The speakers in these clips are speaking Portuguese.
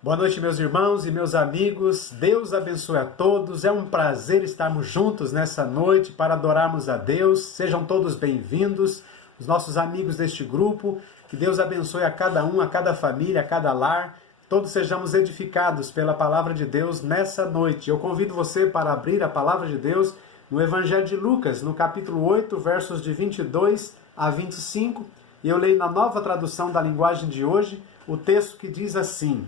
Boa noite, meus irmãos e meus amigos. Deus abençoe a todos. É um prazer estarmos juntos nessa noite para adorarmos a Deus. Sejam todos bem-vindos, os nossos amigos deste grupo. Que Deus abençoe a cada um, a cada família, a cada lar. Todos sejamos edificados pela palavra de Deus nessa noite. Eu convido você para abrir a palavra de Deus no Evangelho de Lucas, no capítulo 8, versos de 22 a 25. E eu leio na nova tradução da linguagem de hoje o texto que diz assim: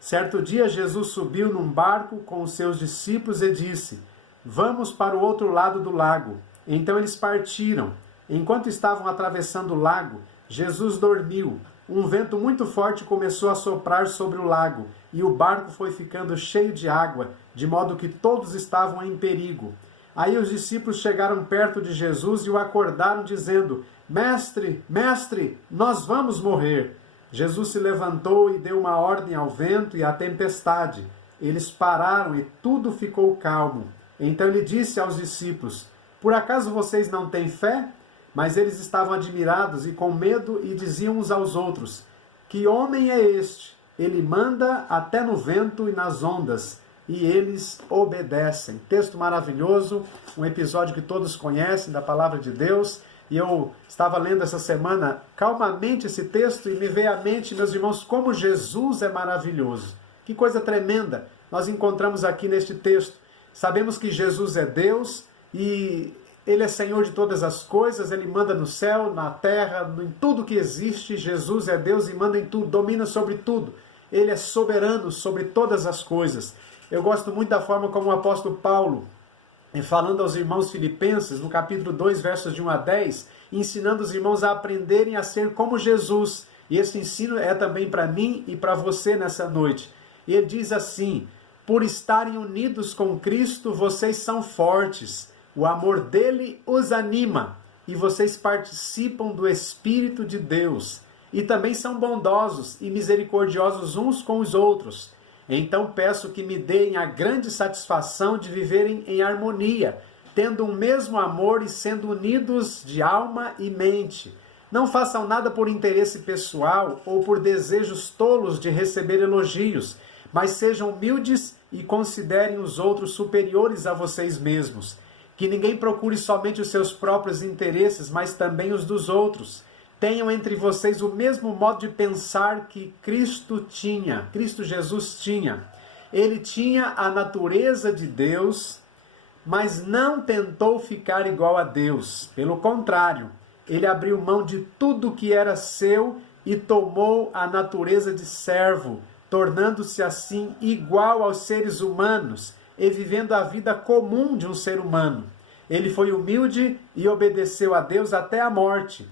Certo dia Jesus subiu num barco com os seus discípulos e disse: Vamos para o outro lado do lago. Então eles partiram. Enquanto estavam atravessando o lago, Jesus dormiu. Um vento muito forte começou a soprar sobre o lago, e o barco foi ficando cheio de água, de modo que todos estavam em perigo. Aí os discípulos chegaram perto de Jesus e o acordaram, dizendo: Mestre, mestre, nós vamos morrer. Jesus se levantou e deu uma ordem ao vento e à tempestade. Eles pararam e tudo ficou calmo. Então ele disse aos discípulos: Por acaso vocês não têm fé? Mas eles estavam admirados e com medo e diziam uns aos outros: Que homem é este? Ele manda até no vento e nas ondas, e eles obedecem. Texto maravilhoso, um episódio que todos conhecem da palavra de Deus. E eu estava lendo essa semana calmamente esse texto e me veio à mente, meus irmãos, como Jesus é maravilhoso. Que coisa tremenda nós encontramos aqui neste texto. Sabemos que Jesus é Deus e Ele é Senhor de todas as coisas. Ele manda no céu, na terra, em tudo que existe. Jesus é Deus e manda em tudo, domina sobre tudo. Ele é soberano sobre todas as coisas. Eu gosto muito da forma como o apóstolo Paulo, falando aos irmãos filipenses, no capítulo 2, versos de 1 a 10, ensinando os irmãos a aprenderem a ser como Jesus. E esse ensino é também para mim e para você nessa noite. E ele diz assim: Por estarem unidos com Cristo, vocês são fortes. O amor dele os anima. E vocês participam do Espírito de Deus. E também são bondosos e misericordiosos uns com os outros. Então peço que me deem a grande satisfação de viverem em harmonia, tendo um mesmo amor e sendo unidos de alma e mente. Não façam nada por interesse pessoal ou por desejos tolos de receber elogios, mas sejam humildes e considerem os outros superiores a vocês mesmos. Que ninguém procure somente os seus próprios interesses, mas também os dos outros. Tenham entre vocês o mesmo modo de pensar que Cristo Jesus tinha. Ele tinha a natureza de Deus, mas não tentou ficar igual a Deus. Pelo contrário, ele abriu mão de tudo que era seu e tomou a natureza de servo, tornando-se assim igual aos seres humanos e vivendo a vida comum de um ser humano. Ele foi humilde e obedeceu a Deus até a morte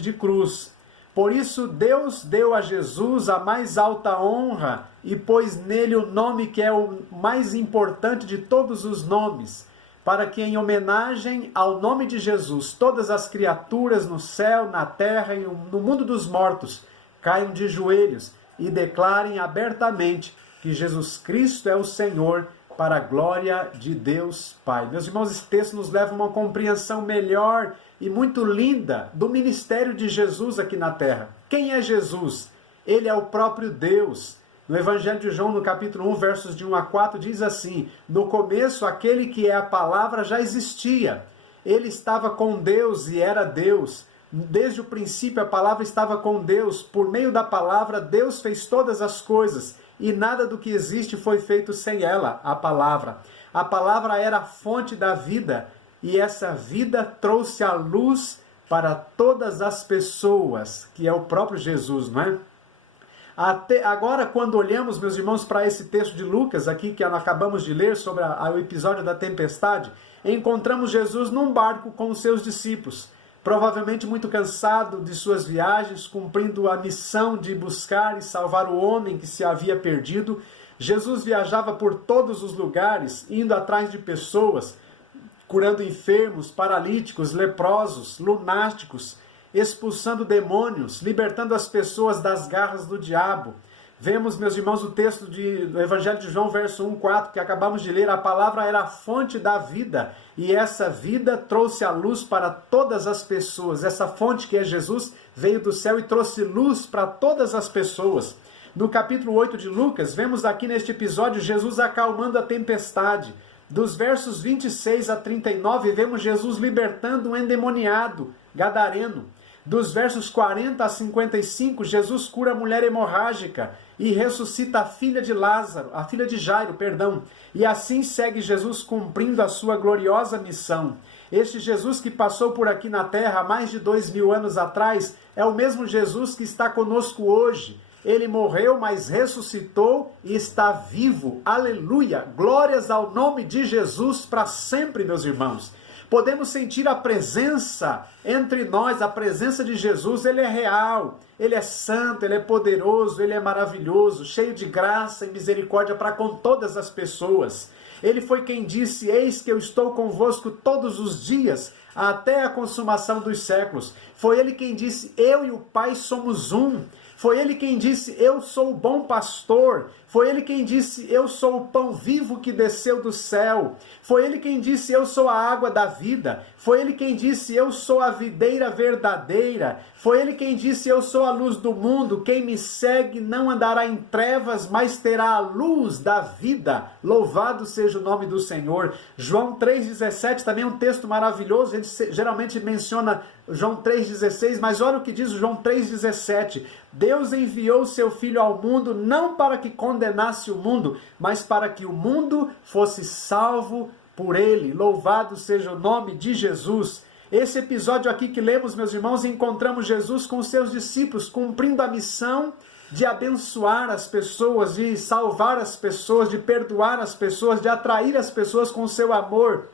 de cruz. Por isso Deus deu a Jesus a mais alta honra e pôs nele o nome que é o mais importante de todos os nomes, para que em homenagem ao nome de Jesus, todas as criaturas no céu, na terra e no mundo dos mortos caiam de joelhos e declarem abertamente que Jesus Cristo é o Senhor, para a glória de Deus Pai. Meus irmãos, esse texto nos leva a uma compreensão melhor e muito linda do ministério de Jesus aqui na terra. Quem é Jesus? Ele é o próprio Deus. No Evangelho de João, no capítulo 1, versos de 1 a 4, diz assim: No começo, aquele que é a palavra já existia. Ele estava com Deus e era Deus. Desde o princípio, a palavra estava com Deus. Por meio da palavra, Deus fez todas as coisas. E nada do que existe foi feito sem ela, a palavra. A palavra era a fonte da vida, e essa vida trouxe a luz para todas as pessoas, que é o próprio Jesus, não é? Agora, quando olhamos, meus irmãos, para esse texto de Lucas, aqui que nós acabamos de ler, sobre o episódio da tempestade, encontramos Jesus num barco com os seus discípulos, provavelmente muito cansado de suas viagens, cumprindo a missão de buscar e salvar o homem que se havia perdido. Jesus viajava por todos os lugares, indo atrás de pessoas, curando enfermos, paralíticos, leprosos, lunáticos, expulsando demônios, libertando as pessoas das garras do diabo. Vemos, meus irmãos, o texto do Evangelho de João, verso 1, 4, que acabamos de ler. A palavra era a fonte da vida, e essa vida trouxe a luz para todas as pessoas. Essa fonte que é Jesus veio do céu e trouxe luz para todas as pessoas. No capítulo 8 de Lucas, vemos aqui neste episódio Jesus acalmando a tempestade. Dos versos 26 a 39, vemos Jesus libertando um endemoniado gadareno. Dos versos 40 a 55, Jesus cura a mulher hemorrágica e ressuscita a filha de Jairo. E assim segue Jesus cumprindo a sua gloriosa missão. Este Jesus que passou por aqui na terra há mais de 2000 anos atrás é o mesmo Jesus que está conosco hoje. Ele morreu, mas ressuscitou e está vivo. Aleluia! Glórias ao nome de Jesus para sempre, meus irmãos. Podemos sentir a presença entre nós, a presença de Jesus. Ele é real, ele é santo, ele é poderoso, ele é maravilhoso, cheio de graça e misericórdia para com todas as pessoas. Ele foi quem disse: eis que eu estou convosco todos os dias, até a consumação dos séculos. Foi ele quem disse: eu e o Pai somos um. Foi ele quem disse: eu sou o bom pastor. Foi ele quem disse: eu sou o pão vivo que desceu do céu. Foi ele quem disse: eu sou a água da vida. Foi ele quem disse: eu sou a videira verdadeira. Foi ele quem disse: eu sou a luz do mundo. Quem me segue não andará em trevas, mas terá a luz da vida. Louvado seja o nome do Senhor. João 3,17 também é um texto maravilhoso. A gente geralmente menciona João 3,16, mas olha o que diz João 3,17. Deus enviou o seu Filho ao mundo não para que condenasse o mundo, mas para que o mundo fosse salvo por ele. Louvado seja o nome de Jesus. Esse episódio aqui que lemos, meus irmãos, encontramos Jesus com os seus discípulos, cumprindo a missão de abençoar as pessoas, de salvar as pessoas, de perdoar as pessoas, de atrair as pessoas com o seu amor.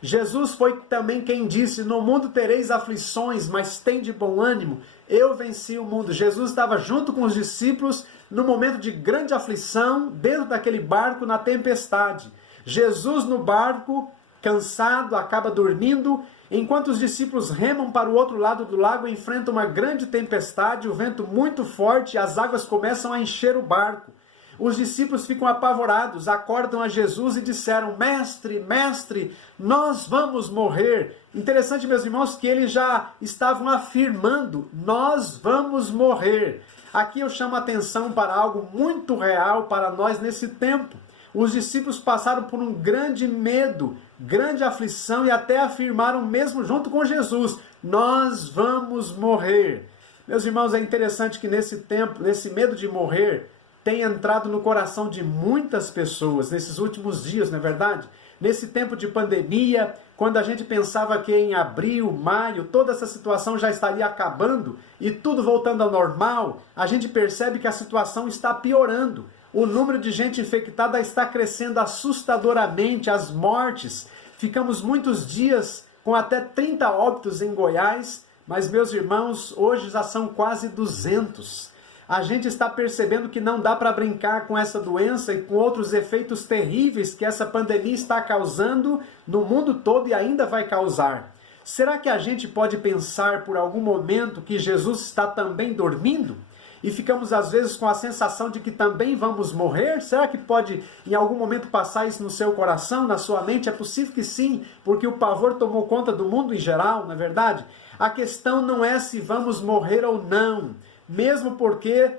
Jesus foi também quem disse: no mundo tereis aflições, mas tende bom ânimo, eu venci o mundo. Jesus estava junto com os discípulos no momento de grande aflição, dentro daquele barco na tempestade. Jesus no barco, cansado, acaba dormindo, enquanto os discípulos remam para o outro lado do lago, enfrentam uma grande tempestade, o vento muito forte, as águas começam a encher o barco. Os discípulos ficam apavorados, acordam a Jesus e disseram: mestre, mestre, nós vamos morrer. Interessante, meus irmãos, que eles já estavam afirmando: nós vamos morrer. Aqui eu chamo a atenção para algo muito real para nós nesse tempo. Os discípulos passaram por um grande medo, grande aflição e até afirmaram mesmo junto com Jesus: nós vamos morrer. Meus irmãos, é interessante que nesse tempo, nesse medo de morrer, tem entrado no coração de muitas pessoas nesses últimos dias, não é verdade? Nesse tempo de pandemia, quando a gente pensava que em abril, maio, toda essa situação já estaria acabando e tudo voltando ao normal, a gente percebe que a situação está piorando. O número de gente infectada está crescendo assustadoramente, as mortes. Ficamos muitos dias com até 30 óbitos em Goiás, mas, meus irmãos, hoje já são quase 200. A gente está percebendo que não dá para brincar com essa doença e com outros efeitos terríveis que essa pandemia está causando no mundo todo e ainda vai causar. Será que a gente pode pensar por algum momento que Jesus está também dormindo? E ficamos às vezes com a sensação de que também vamos morrer? Será que pode em algum momento passar isso no seu coração, na sua mente? É possível que sim, porque o pavor tomou conta do mundo em geral, não é verdade? A questão não é se vamos morrer ou não. Mesmo porque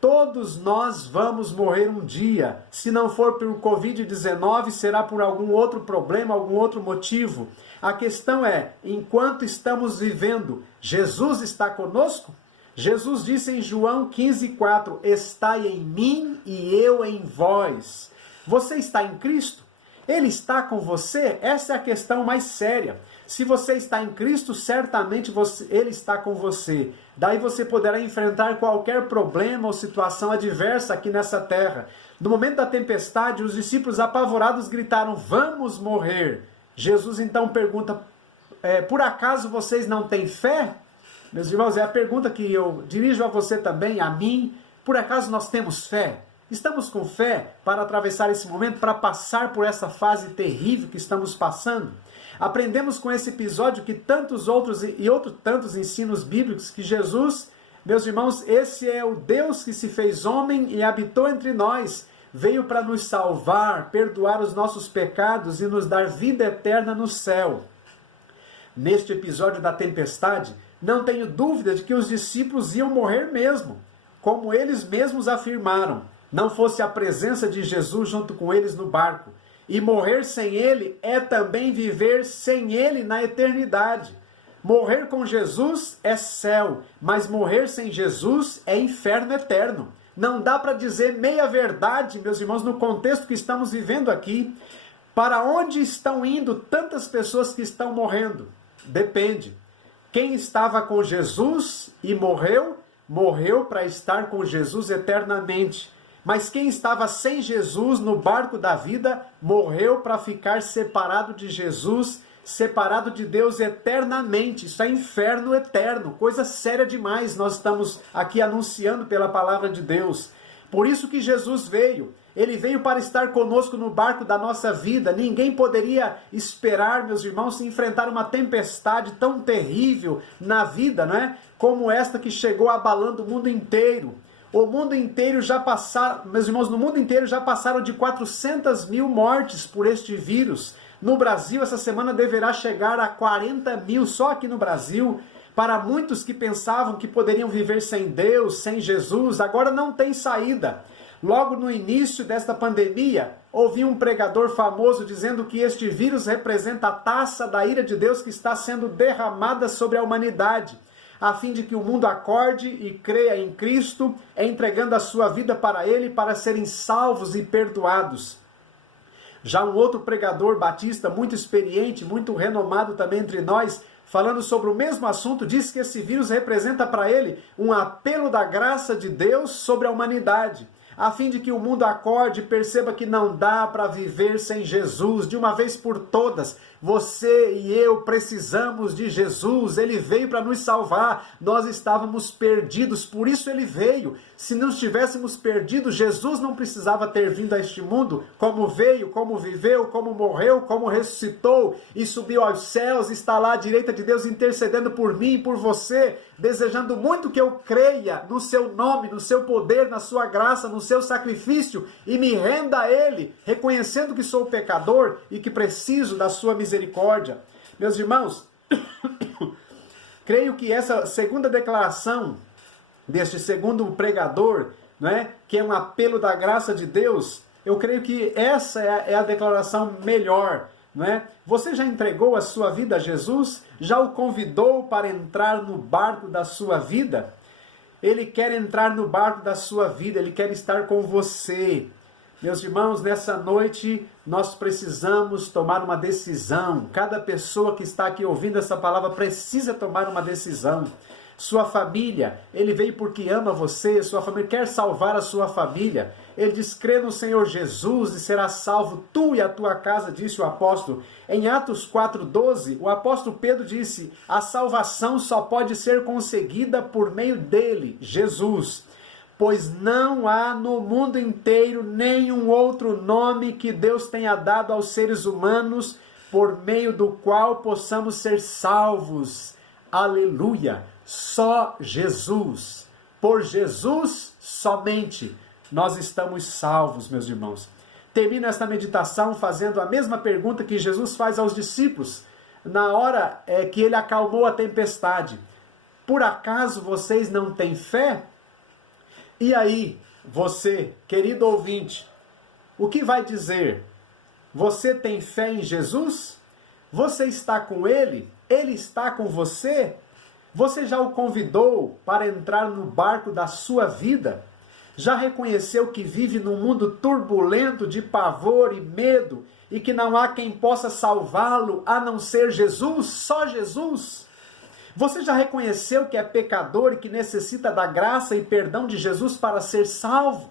todos nós vamos morrer um dia. Se não for pelo Covid-19, será por algum outro problema, algum outro motivo. A questão é, enquanto estamos vivendo, Jesus está conosco? Jesus disse em João 15,4, estai em mim e eu em vós. Você está em Cristo? Ele está com você? Essa é a questão mais séria. Se você está em Cristo, certamente Ele está com você. Daí você poderá enfrentar qualquer problema ou situação adversa aqui nessa terra. No momento da tempestade, os discípulos apavorados gritaram: vamos morrer. Jesus então pergunta: por acaso vocês não têm fé? Meus irmãos, é a pergunta que eu dirijo a você também, a mim. Por acaso nós temos fé? Estamos com fé para atravessar esse momento, para passar por essa fase terrível que estamos passando? Aprendemos com esse episódio que tantos outros e outros tantos ensinos bíblicos que Jesus, meus irmãos, esse é o Deus que se fez homem e habitou entre nós, veio para nos salvar, perdoar os nossos pecados e nos dar vida eterna no céu. Neste episódio da tempestade, não tenho dúvida de que os discípulos iam morrer mesmo. como eles mesmos afirmaram, não fosse a presença de Jesus junto com eles no barco. E morrer sem ele é também viver sem ele na eternidade. Morrer com Jesus é céu, mas morrer sem Jesus é inferno eterno. Não dá para dizer meia verdade, meus irmãos, no contexto que estamos vivendo aqui. Para onde estão indo tantas pessoas que estão morrendo? Depende. Quem estava com Jesus e morreu, morreu para estar com Jesus eternamente. Mas quem estava sem Jesus no barco da vida, morreu para ficar separado de Jesus, separado de Deus eternamente. Isso é inferno eterno, coisa séria demais. Nós estamos aqui anunciando pela palavra de Deus. Por isso que Jesus veio. Ele veio para estar conosco no barco da nossa vida. Ninguém poderia esperar, meus irmãos, se enfrentar uma tempestade tão terrível na vida, não é? Como esta que chegou abalando o mundo inteiro. O mundo inteiro já passaram, meus irmãos, no mundo inteiro já passaram de 400 mil mortes por este vírus. No Brasil, essa semana deverá chegar a 40 mil só aqui no Brasil. Para muitos que pensavam que poderiam viver sem Deus, sem Jesus, agora não tem saída. Logo no início desta pandemia, ouvi um pregador famoso dizendo que este vírus representa a taça da ira de Deus que está sendo derramada sobre a humanidade, a fim de que o mundo acorde e creia em Cristo, entregando a sua vida para Ele para serem salvos e perdoados. Já um outro pregador batista muito experiente, muito renomado também entre nós, falando sobre o mesmo assunto, diz que esse vírus representa para ele um apelo da graça de Deus sobre a humanidade, a fim de que o mundo acorde e perceba que não dá para viver sem Jesus, de uma vez por todas. Você e eu precisamos de Jesus, Ele veio para nos salvar, nós estávamos perdidos, por isso Ele veio. Se não estivéssemos perdidos, Jesus não precisava ter vindo a este mundo, como veio, como viveu, como morreu, como ressuscitou e subiu aos céus, está lá à direita de Deus intercedendo por mim e por você, desejando muito que eu creia no seu nome, no seu poder, na sua graça, no seu sacrifício e me renda a Ele, reconhecendo que sou pecador e que preciso da sua misericórdia. Meus irmãos, creio que essa segunda declaração deste segundo pregador, que é um apelo da graça de Deus, eu creio que essa é a declaração melhor. Você já entregou a sua vida a Jesus? Já o convidou para entrar no barco da sua vida? Ele quer entrar no barco da sua vida, Ele quer estar com você. Meus irmãos, nessa noite nós precisamos tomar uma decisão. Cada pessoa que está aqui ouvindo essa palavra precisa tomar uma decisão. Sua família, Ele veio porque ama você, sua família quer salvar a sua família. Ele diz, crê no Senhor Jesus e será salvo tu e a tua casa, disse o apóstolo. Em Atos 4,12, o apóstolo Pedro disse, a salvação só pode ser conseguida por meio dele, Jesus. Pois não há no mundo inteiro nenhum outro nome que Deus tenha dado aos seres humanos por meio do qual possamos ser salvos. Aleluia! Só Jesus. Por Jesus somente nós estamos salvos, meus irmãos. Termino esta meditação fazendo a mesma pergunta que Jesus faz aos discípulos na hora que ele acalmou a tempestade. Por acaso vocês não têm fé? E aí, você, querido ouvinte, o que vai dizer? Você tem fé em Jesus? Você está com Ele? Ele está com você? Você já o convidou para entrar no barco da sua vida? Já reconheceu que vive num mundo turbulento de pavor e medo e que não há quem possa salvá-lo a não ser Jesus? Só Jesus? Você já reconheceu que é pecador e que necessita da graça e perdão de Jesus para ser salvo?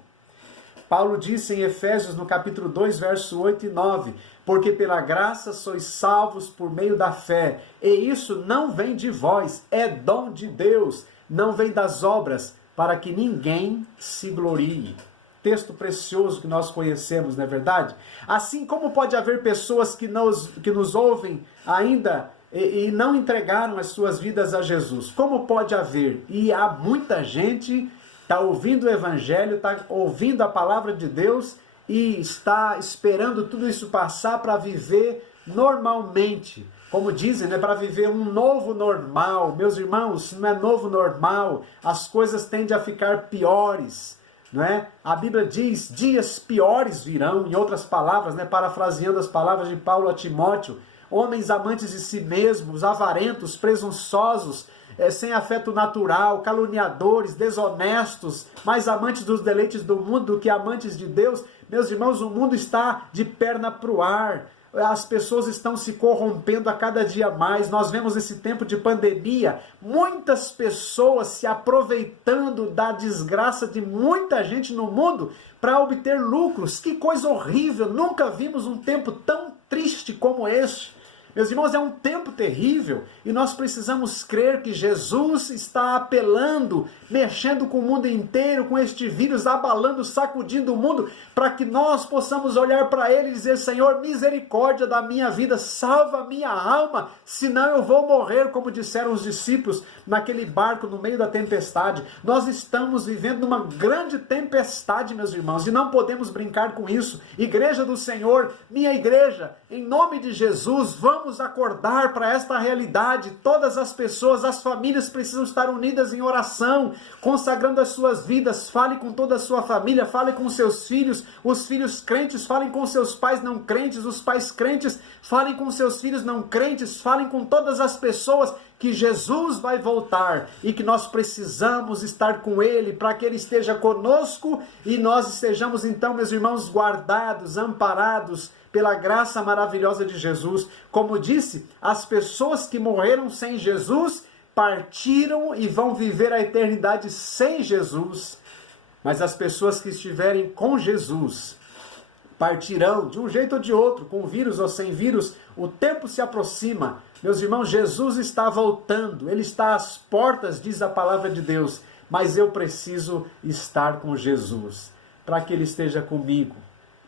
Paulo disse em Efésios, no capítulo 2, verso 8 e 9, porque pela graça sois salvos por meio da fé, e isso não vem de vós, é dom de Deus, não vem das obras, para que ninguém se glorie. Texto precioso que nós conhecemos, não é verdade? Assim como pode haver pessoas que nos ouvem ainda e não entregaram as suas vidas a Jesus. Como pode haver? E há muita gente está ouvindo o Evangelho, está ouvindo a palavra de Deus e está esperando tudo isso passar para viver normalmente. como dizem, né, para viver um novo normal. Meus irmãos, não é novo normal, as coisas tendem a ficar piores. Não é? A Bíblia diz, dias piores virão, em outras palavras, né, parafraseando as palavras de Paulo a Timóteo, homens amantes de si mesmos, avarentos, presunçosos, sem afeto natural, caluniadores, desonestos, mais amantes dos deleites do mundo do que amantes de Deus. Meus irmãos, o mundo está de perna para o ar. As pessoas estão se corrompendo a cada dia mais. Nós vemos esse tempo de pandemia, muitas pessoas se aproveitando da desgraça de muita gente no mundo para obter lucros. Que coisa horrível! Nunca vimos um tempo tão triste como este. Meus irmãos, é um tempo terrível e nós precisamos crer que Jesus está apelando, mexendo com o mundo inteiro, com este vírus, abalando, sacudindo o mundo, para que nós possamos olhar para ele e dizer: Senhor, misericórdia da minha vida, salva a minha alma, senão eu vou morrer, como disseram os discípulos naquele barco no meio da tempestade. Nós estamos vivendo uma grande tempestade, meus irmãos, e não podemos brincar com isso. Igreja do Senhor, minha igreja, em nome de Jesus, vamos acordar para esta realidade. Todas as pessoas, as famílias precisam estar unidas em oração, consagrando as suas vidas. Fale com toda a sua família, fale com seus filhos, os filhos crentes falem com seus pais não crentes, os pais crentes falem com seus filhos não crentes, falem com todas as pessoas que Jesus vai voltar e que nós precisamos estar com Ele para que Ele esteja conosco e nós estejamos então, meus irmãos, guardados, amparados pela graça maravilhosa de Jesus. Como disse, as pessoas que morreram sem Jesus partiram e vão viver a eternidade sem Jesus. Mas as pessoas que estiverem com Jesus partirão de um jeito ou de outro, com vírus ou sem vírus. O tempo se aproxima. Meus irmãos, Jesus está voltando. Ele está às portas, diz a palavra de Deus. Mas eu preciso estar com Jesus, para que Ele esteja comigo.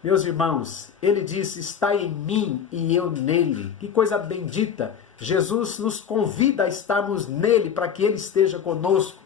Meus irmãos, Ele disse: está em mim e eu nele. Que coisa bendita! Jesus nos convida a estarmos nele, para que Ele esteja conosco.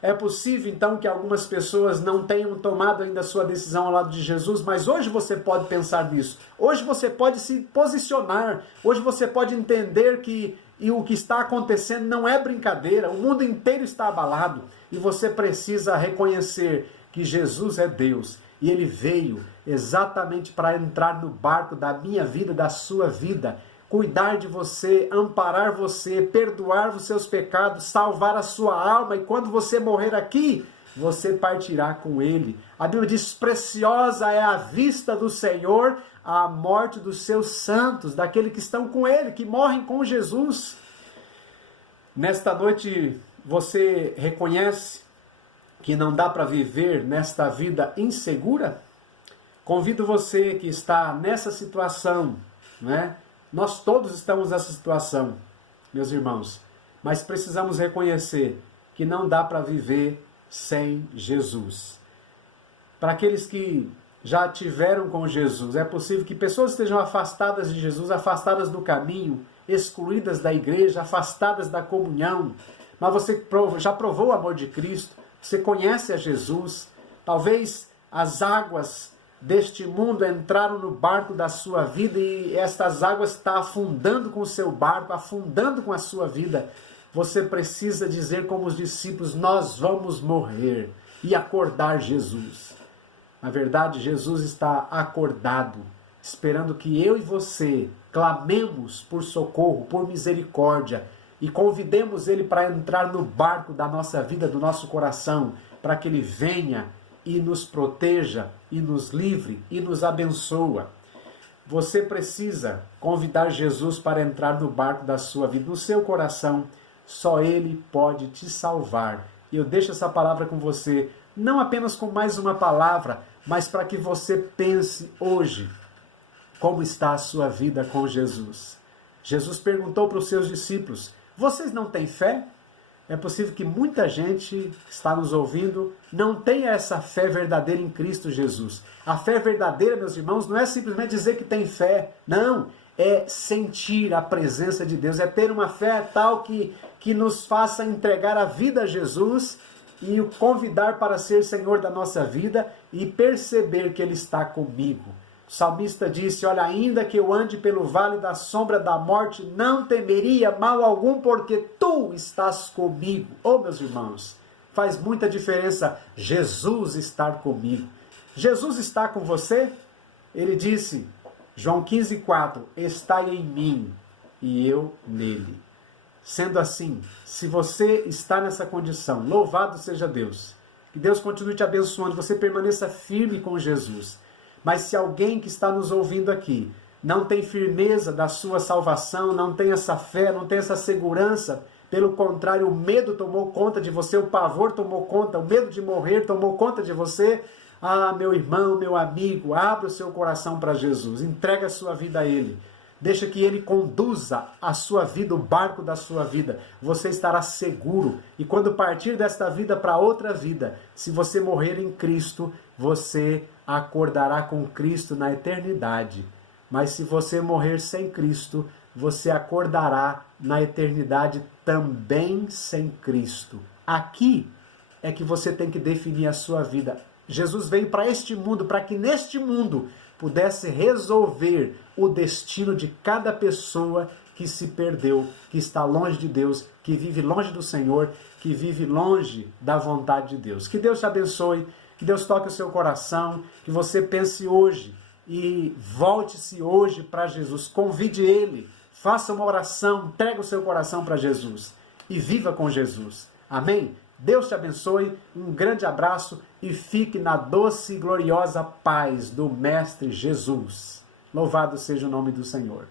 É possível, então, que algumas pessoas não tenham tomado ainda a sua decisão ao lado de Jesus, mas hoje você pode pensar nisso. Hoje você pode se posicionar. Hoje você pode entender que o que está acontecendo não é brincadeira. O mundo inteiro está abalado. E você precisa reconhecer que Jesus é Deus. E Ele veio exatamente para entrar no barco da minha vida, da sua vida, cuidar de você, amparar você, perdoar os seus pecados, salvar a sua alma. E quando você morrer aqui, você partirá com Ele. A Bíblia diz: preciosa é a vista do Senhor a morte dos seus santos, daqueles que estão com Ele, que morrem com Jesus. Nesta noite, você reconhece que não dá para viver nesta vida insegura? Convido você que está nessa situação, né? Nós todos estamos nessa situação, meus irmãos, mas precisamos reconhecer que não dá para viver sem Jesus. Para aqueles que já tiveram com Jesus, é possível que pessoas estejam afastadas de Jesus, afastadas do caminho, excluídas da igreja, afastadas da comunhão, mas você já provou o amor de Cristo, você conhece a Jesus. Talvez as águas deste mundo entraram no barco da sua vida e estas águas estão afundando com o seu barco, afundando com a sua vida. Você precisa dizer como os discípulos: nós vamos morrer, e acordar Jesus. Na verdade, Jesus está acordado, esperando que eu e você clamemos por socorro, por misericórdia, e convidemos Ele para entrar no barco da nossa vida, do nosso coração, para que Ele venha e nos proteja, e nos livre, e nos abençoa. Você precisa convidar Jesus para entrar no barco da sua vida, no seu coração. Só Ele pode te salvar. E eu deixo essa palavra com você, não apenas com mais uma palavra, mas para que você pense hoje como está a sua vida com Jesus. Jesus perguntou para os seus discípulos: vocês não têm fé? É possível que muita gente que está nos ouvindo não tenha essa fé verdadeira em Cristo Jesus. A fé verdadeira, meus irmãos, não é simplesmente dizer que tem fé. Não, é sentir a presença de Deus. É ter uma fé tal que nos faça entregar a vida a Jesus e o convidar para ser Senhor da nossa vida e perceber que Ele está comigo. O salmista disse: olha, ainda que eu ande pelo vale da sombra da morte, não temeria mal algum, porque tu estás comigo. Oh, meus irmãos, faz muita diferença Jesus estar comigo. Jesus está com você? Ele disse, João 15,4, estai em mim e eu nele. Sendo assim, se você está nessa condição, louvado seja Deus. Que Deus continue te abençoando, você permaneça firme com Jesus. Mas se alguém que está nos ouvindo aqui não tem firmeza da sua salvação, não tem essa fé, não tem essa segurança, pelo contrário, o medo tomou conta de você, o pavor tomou conta, o medo de morrer tomou conta de você, ah, meu irmão, meu amigo, abra o seu coração para Jesus, entrega a sua vida a Ele. Deixa que Ele conduza a sua vida, o barco da sua vida. Você estará seguro. E quando partir desta vida para outra vida, se você morrer em Cristo, você acordará com Cristo na eternidade. Mas se você morrer sem Cristo, você acordará na eternidade também sem Cristo. Aqui é que você tem que definir a sua vida. Jesus veio para este mundo, para que neste mundo pudesse resolver o destino de cada pessoa que se perdeu, que está longe de Deus, que vive longe do Senhor, que vive longe da vontade de Deus. Que Deus te abençoe, que Deus toque o seu coração, que você pense hoje e volte-se hoje para Jesus. Convide Ele, faça uma oração, entregue o seu coração para Jesus e viva com Jesus. Amém? Deus te abençoe, um grande abraço e fique na doce e gloriosa paz do Mestre Jesus. Louvado seja o nome do Senhor.